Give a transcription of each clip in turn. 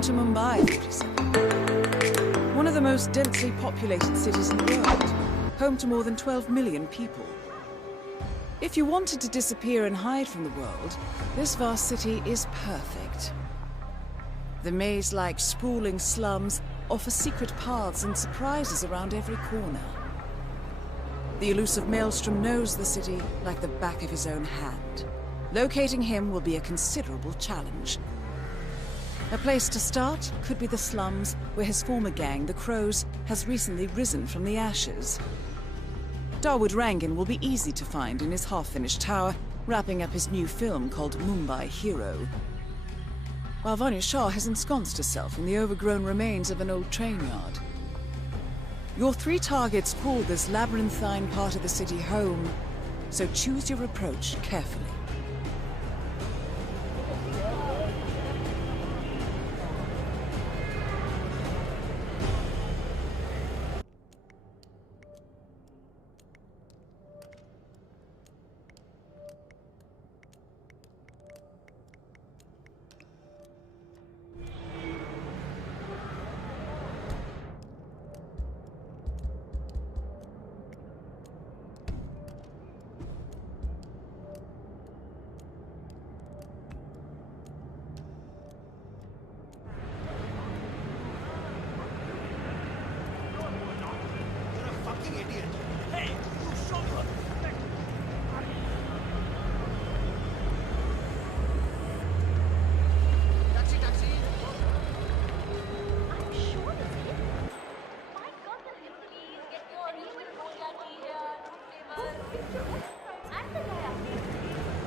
Welcome to Mumbai, 47. One of the most densely populated cities in the world, home to more than 12 million people. If you wanted to disappear and hide from the world, this vast city is perfect. The maze-like sprawling slums offer secret paths and surprises around every corner. The elusive Maelstrom knows the city like the back of his own hand. Locating him will be a considerable challenge. A place to start could be the slums, where his former gang, the Crows, has recently risen from the ashes. Dawood Rangan will be easy to find in his half-finished tower, wrapping up his new film called Mumbai Hero. While Vanya Shah has ensconced herself in the overgrown remains of an old train yard. Your three targets call this labyrinthine part of the city home, so choose your approach carefully.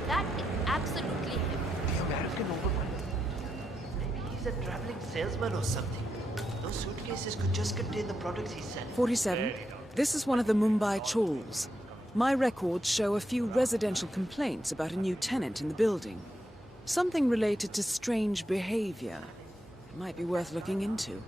That is absolutely him. The American overman. Maybe he's a traveling salesman or something. Those suitcases could just contain the products he's selling. 47. This is one of the Mumbai chawls. My records show a few residential complaints about a new tenant in the building. Something related to strange behavior. It might be worth looking into.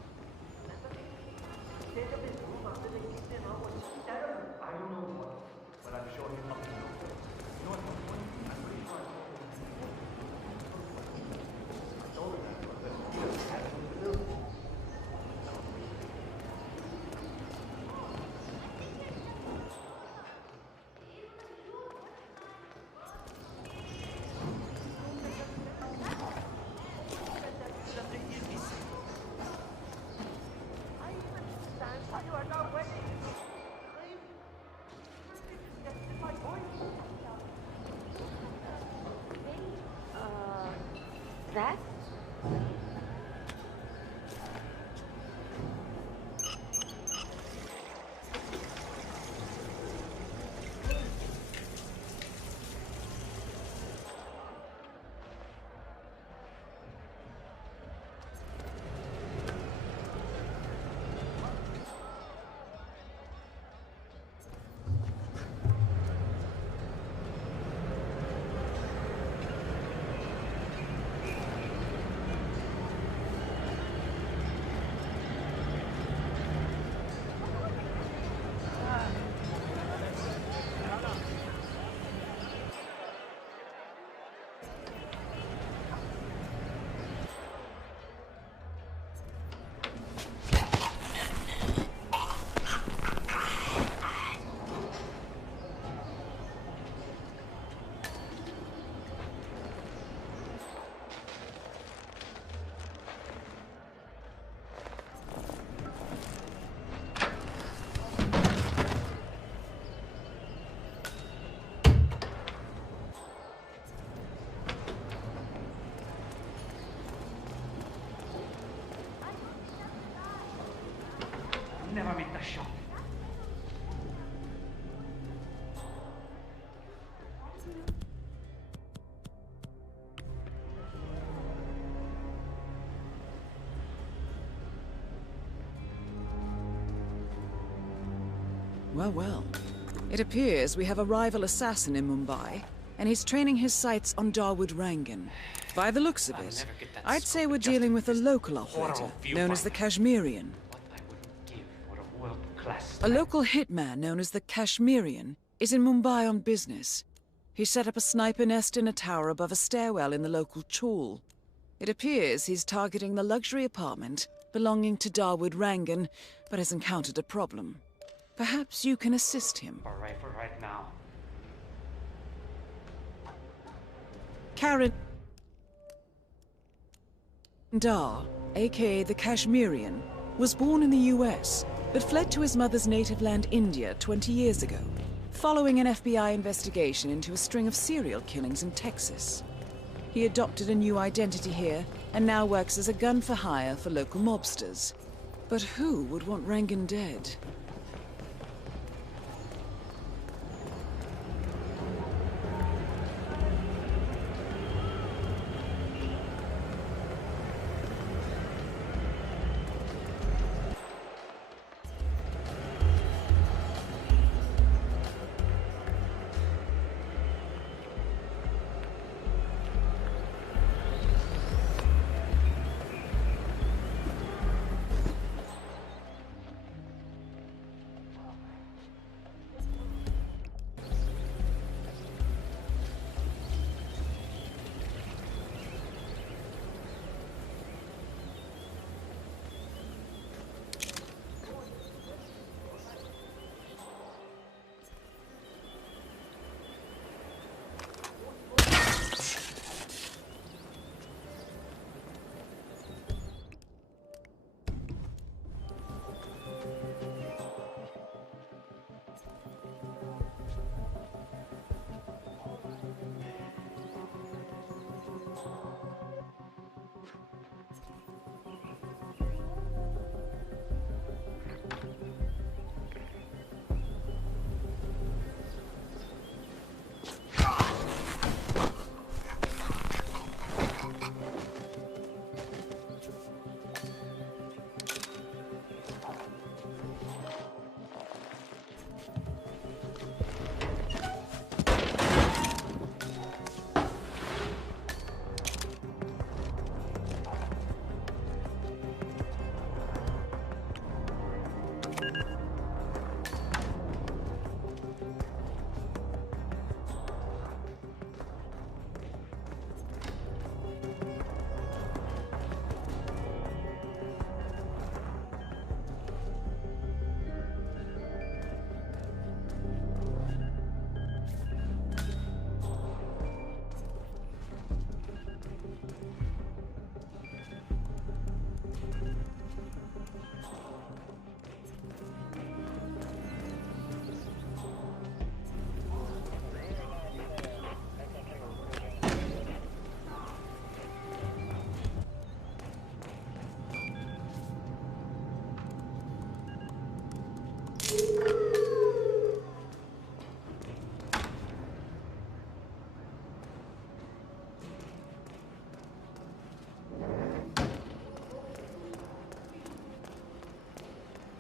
That? Never meet the shop. Well, well. It appears we have a rival assassin in Mumbai, and he's training his sights on Dawood Rangan. By the looks of it, I'd say we're dealing with a local operator, known as the Kashmirian. A local hitman known as the Kashmirian is in Mumbai on business. He set up a sniper nest in a tower above a stairwell in the local chawl. It appears he's targeting the luxury apartment belonging to Dawood Rangan, but has encountered a problem. Perhaps you can assist him. Alright, for right now. Karen Dar, aka the Kashmirian, was born in the US, but fled to his mother's native land, India, 20 years ago, following an FBI investigation into a string of serial killings in Texas. He adopted a new identity here, and now works as a gun for hire for local mobsters. But who would want Rangan dead?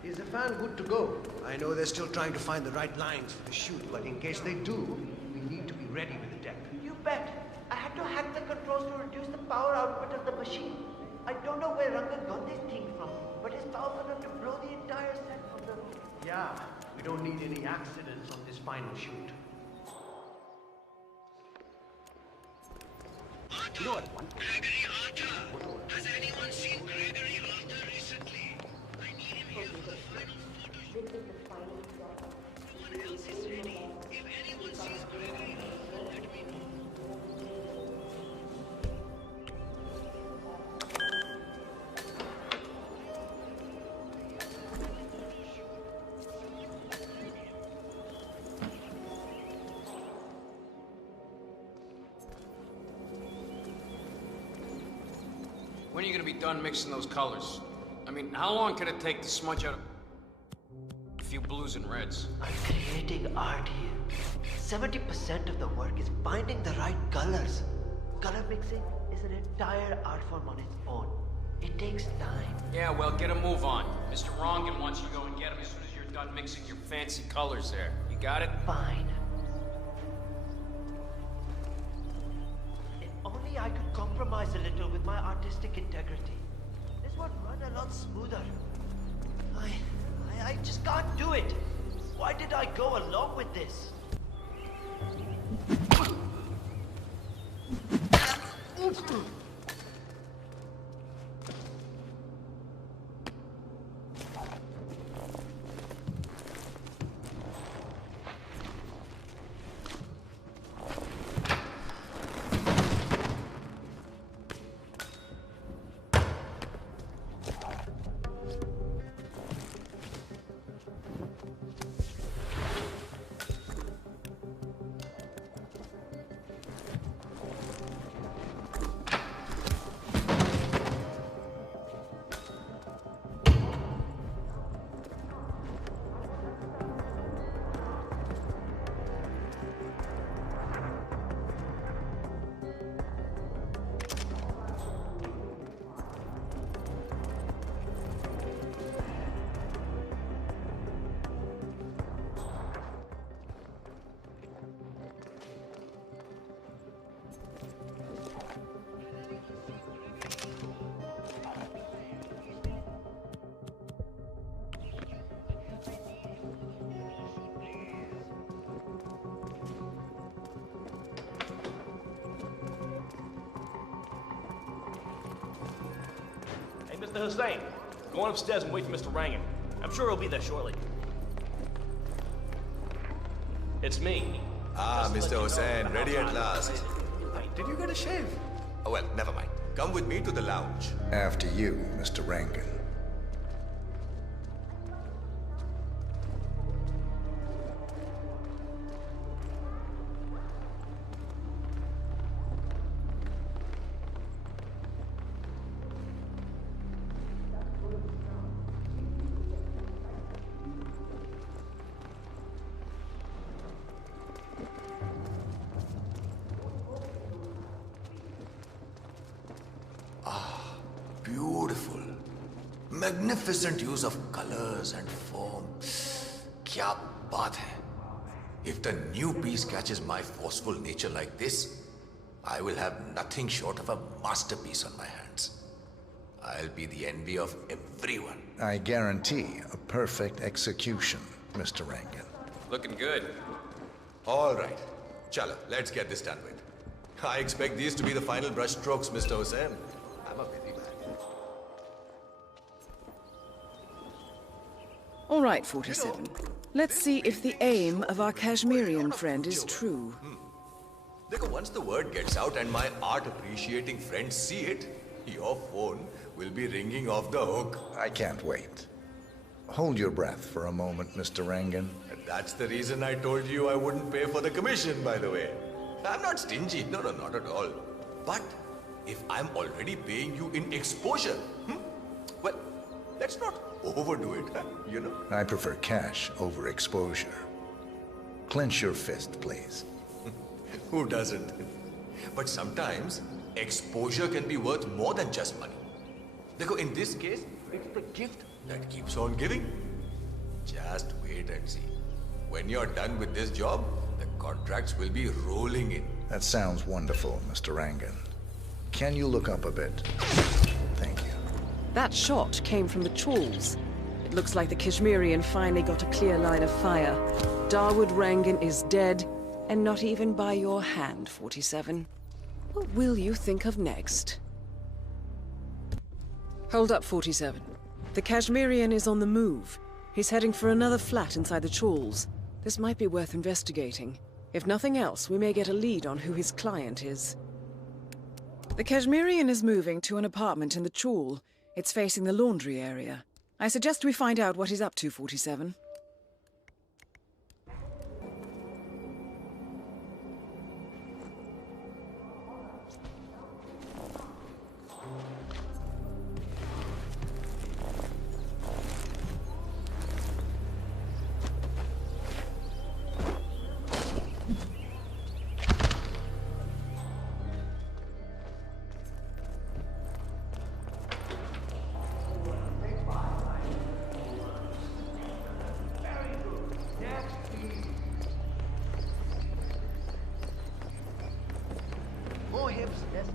Is the fan good to go? I know they're still trying to find the right lines for the shoot, but in case they do, we need to be ready with the deck. You bet. I had to hack the controls to reduce the power output of the machine. I don't know where Rangan got this thing from, but it's powerful enough to blow the entire set from the roof. Yeah, we don't need any accidents on this final shoot. Arthur! You know what? Gregory Arthur! Has anyone seen Gregory Arthur recently? I need him here for the final photo shoot. Someone else is ready. If anyone sees Gregory Arthur, let me know. When are you gonna be done mixing those colors? I mean, how long could it take to smudge out a few blues and reds? I'm creating art here. 70% of the work is finding the right colors. Color mixing is an entire art form on its own. It takes time. Yeah, well, get a move on. Mr. Rongan wants you to go and get him as soon as you're done mixing your fancy colors there. You got it? Fine. If only I could compromise a little with my artistic integrity. This would run a lot smoother. I just can't do it. Why did I go along with this? Hussein, go on upstairs and wait for Mr. Rangan. I'm sure he'll be there shortly. It's me. Ah, Mr. Hussain, ready at last. Did you get a shave? Oh, well, never mind. Come with me to the lounge. After you, Mr. Rangan. Beautiful. Magnificent use of colors and form. Kya baat hai. If the new piece catches my forceful nature like this, I will have nothing short of a masterpiece on my hands. I'll be the envy of everyone. I guarantee a perfect execution, Mr. Rangan. Looking good. All right. Chala, let's get this done with. I expect these to be the final brush strokes, Mr. Hussain. I'm a busy man. All right, 47. Let's see if the aim of our Kashmirian friend is true. Dekho, once the word gets out and my art-appreciating friends see it, your phone will be ringing off the hook. I can't wait. Hold your breath for a moment, Mr. Rangan. That's the reason I told you I wouldn't pay for the commission, by the way. I'm not stingy. No, not at all. But if I'm already paying you in exposure, well, let's not overdo it, you know? I prefer cash over exposure. Clench your fist, please. Who doesn't? But sometimes, exposure can be worth more than just money. Dekho, in this case, it's the gift that keeps on giving. Just wait and see. When you're done with this job, the contracts will be rolling in. That sounds wonderful, Mr. Rangan. Can you look up a bit? Thank you. That shot came from the chawls. It looks like the Kashmirian finally got a clear line of fire. Dawood Rangan is dead, and not even by your hand, 47. What will you think of next? Hold up, 47. The Kashmirian is on the move. He's heading for another flat inside the chawls. This might be worth investigating. If nothing else, we may get a lead on who his client is. The Kashmirian is moving to an apartment in the chawl. It's facing the laundry area. I suggest we find out what he's up to, 47. More hips, yes.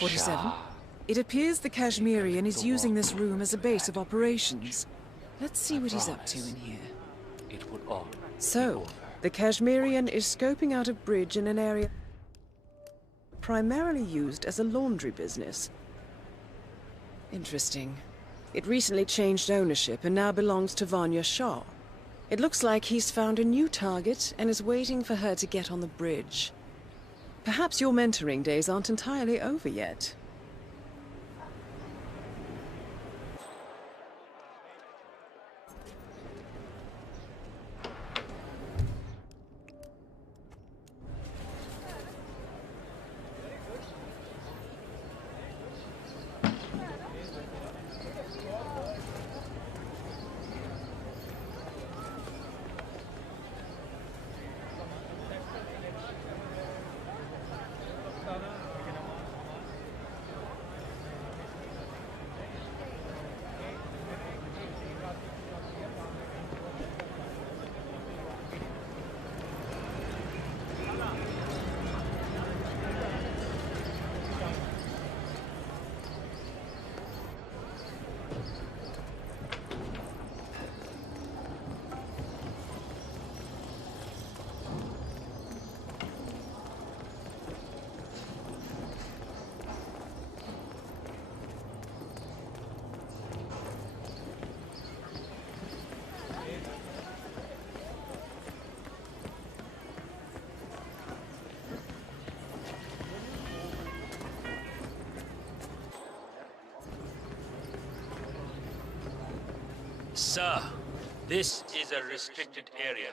47. It appears the Kashmirian is using this room as a base of operations. Let's see what he's up to in here. It would all So, the Kashmirian is scoping out a bridge in an area primarily used as a laundry business. Interesting. It recently changed ownership and now belongs to Vanya Shah. It looks like he's found a new target and is waiting for her to get on the bridge. Perhaps your mentoring days aren't entirely over yet. Sir, this is a restricted area.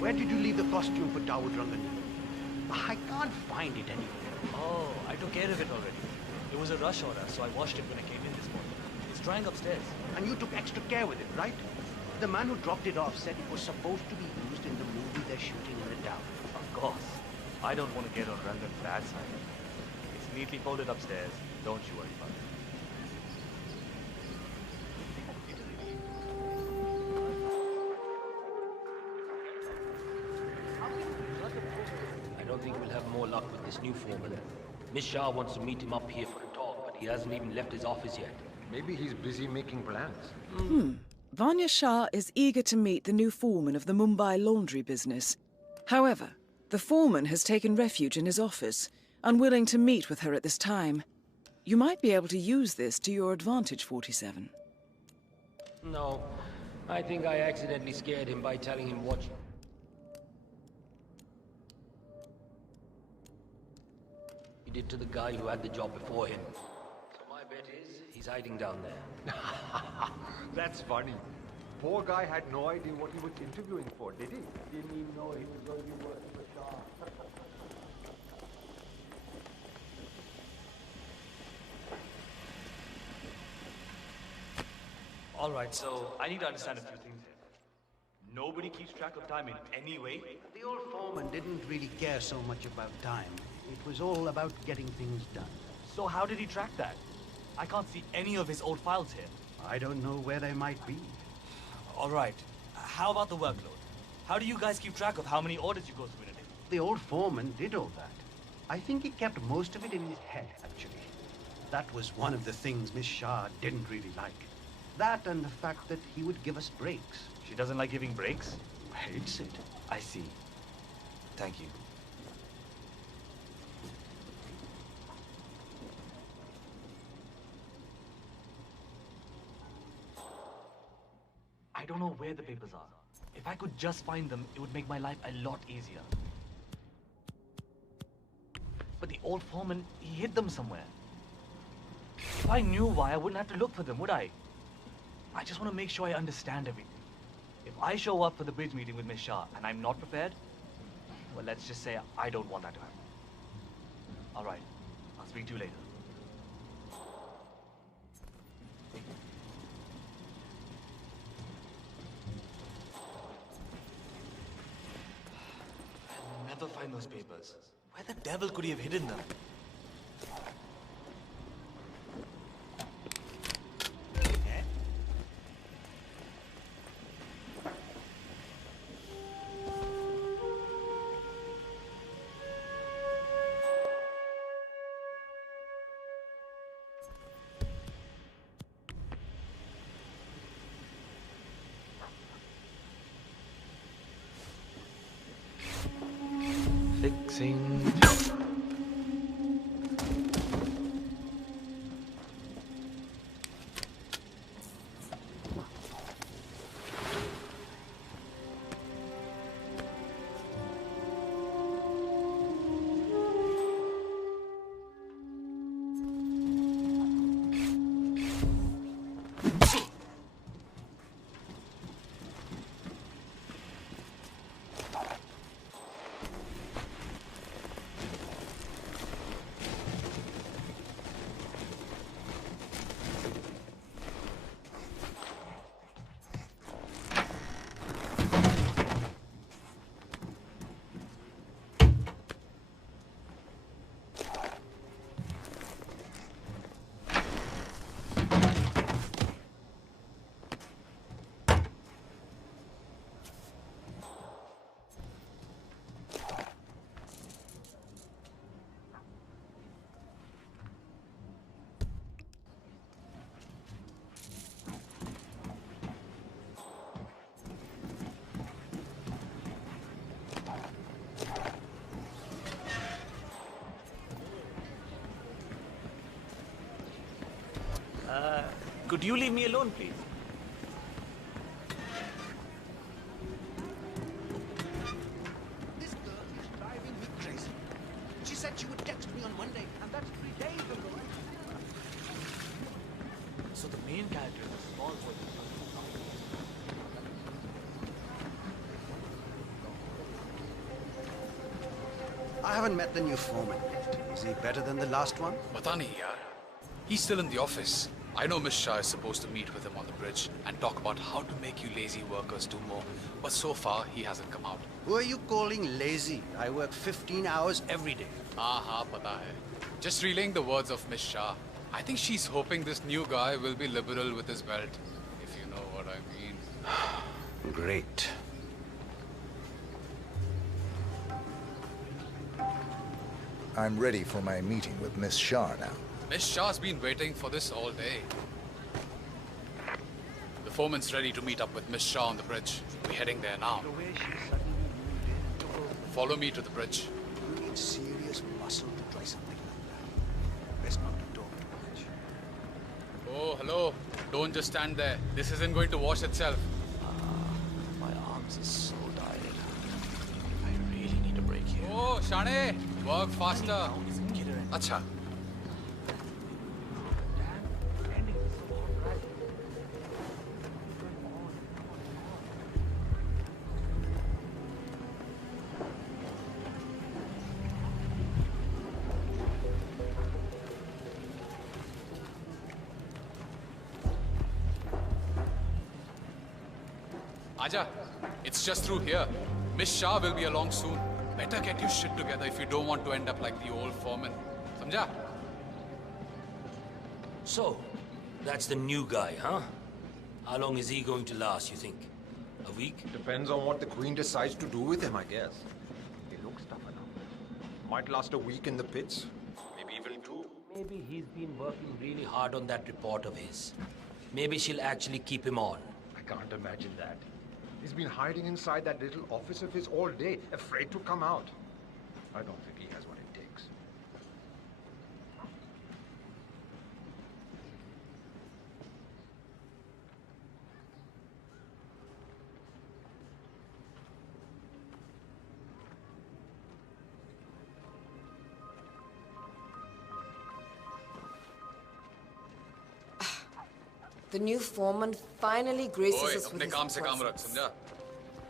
Where did you leave the costume for Dawood Rangani? I can't find it anywhere. Oh, I took care of it already. It was a rush order, so I washed it when I came in this morning. It's drying upstairs. And you took extra care with it, right? The man who dropped it off said it was supposed to be used in the movie they're shooting in the town. Of course. I don't want to get on Rangan's bad side. It's neatly folded upstairs. Don't you worry about it. I don't think we'll have more luck with this new foreman. Miss Shah wants to meet him up here for a talk, but he hasn't even left his office yet. Maybe he's busy making plans. Vanya Shah is eager to meet the new foreman of the Mumbai laundry business. However, the foreman has taken refuge in his office, unwilling to meet with her at this time. You might be able to use this to your advantage, 47. No, I think I accidentally scared him by telling him what he did to the guy who had the job before him. So my bet is he's hiding down there. That's funny. Poor guy had no idea what he was interviewing for, did he? Didn't even know he was going to be working for Shah. Alright, so I need to understand a few things here. Nobody keeps track of time in any way? The old foreman didn't really care so much about time. It was all about getting things done. So how did he track that? I can't see any of his old files here. I don't know where they might be. Alright, how about the workload? How do you guys keep track of how many orders you go through in a day? The old foreman did all that. I think he kept most of it in his head, actually. That was one of the things Miss Shah didn't really like. That and the fact that he would give us breaks. She doesn't like giving breaks? Hates it. I see. Thank you. where the papers are. If I could just find them, it would make my life a lot easier. But the old foreman, he hid them somewhere. If I knew why, I wouldn't have to look for them, would I? I just want to make sure I understand everything. If I show up for the bridge meeting with Miss Shah and I'm not prepared, well, let's just say I don't want that to happen. All right, I'll speak to you later. I'll never find those papers. Where the devil could he have hidden them? Fixing. Could you leave me alone, please? This girl is driving me crazy. She said she would text me on Monday, and that's 3 days ago. So the main character is a small boy. I haven't met the new foreman yet. Is he better than the last one? Pata nahi yaar. He's still in the office. I know Miss Shah is supposed to meet with him on the bridge and talk about how to make you lazy workers do more. But so far, he hasn't come out. Who are you calling lazy? I work 15 hours every day. Haan, pata hai. Just relaying the words of Miss Shah. I think she's hoping this new guy will be liberal with his belt, if you know what I mean. Great. I'm ready for my meeting with Miss Shah now. Miss Shah's been waiting for this all day. The foreman's ready to meet up with Miss Shah on the bridge. We're heading there now. The way she suddenly moved in. Follow me to the bridge. You need serious muscle to try something like that. Best not to talk too much. Oh, hello. Don't just stand there. This isn't going to wash itself. My arms are so tired. I really need a break here. Oh, Shane. Work faster. Acha. Aja, it's just through here. Miss Shah will be along soon. Better get your shit together if you don't want to end up like the old foreman. Samjha? So, that's the new guy, huh? How long is he going to last, you think? A week? Depends on what the Queen decides to do with him, I guess. He looks tough enough. Might last a week in the pits. Maybe even 2. Maybe he's been working really hard on that report of his. Maybe she'll actually keep him on. I can't imagine that. He's been hiding inside that little office of his all day, afraid to come out. I don't think he has what it takes. The new foreman finally graces us with his presence.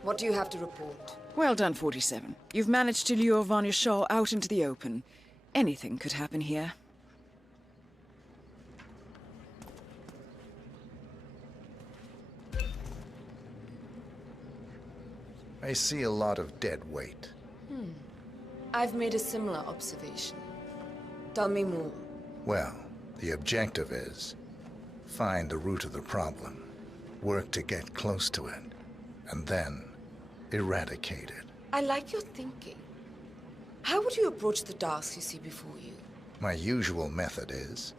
What do you have to report? Well done, 47. You've managed to lure Vanya Shah out into the open. Anything could happen here. I see a lot of dead weight. I've made a similar observation. Tell me more. Well, the objective is find the root of the problem, work to get close to it, and then eradicate it. I like your thinking. How would you approach the tasks you see before you? My usual method is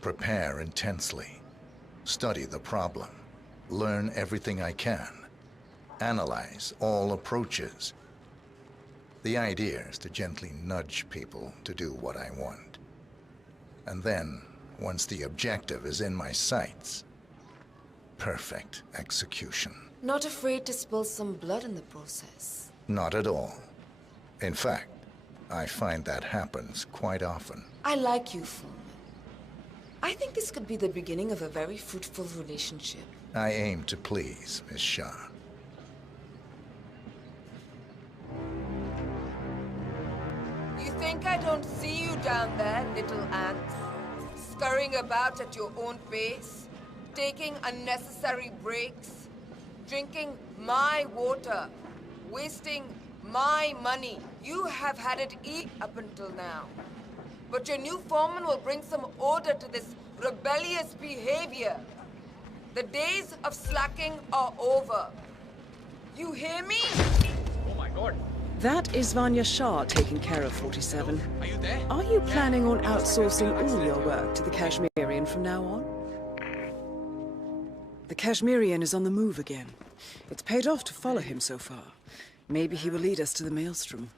prepare intensely, study the problem, learn everything I can, analyze all approaches. The idea is to gently nudge people to do what I want. And then, once the objective is in my sights, perfect execution. Not afraid to spill some blood in the process? Not at all. In fact, I find that happens quite often. I like you, Foreman. I think this could be the beginning of a very fruitful relationship. I aim to please, Miss Shah. You think I don't see you down there, little ant? Scurrying about at your own pace? Taking unnecessary breaks? Drinking my water? Wasting my money? You have had it easy up until now. But your new foreman will bring some order to this rebellious behavior. The days of slacking are over. You hear me? Oh my god. That is Vanya Shah taking care of 47. Are you there? Are you planning on outsourcing all your work to the Kashmirian from now on? The Kashmirian is on the move again. It's paid off to follow him so far. Maybe he will lead us to the maelstrom.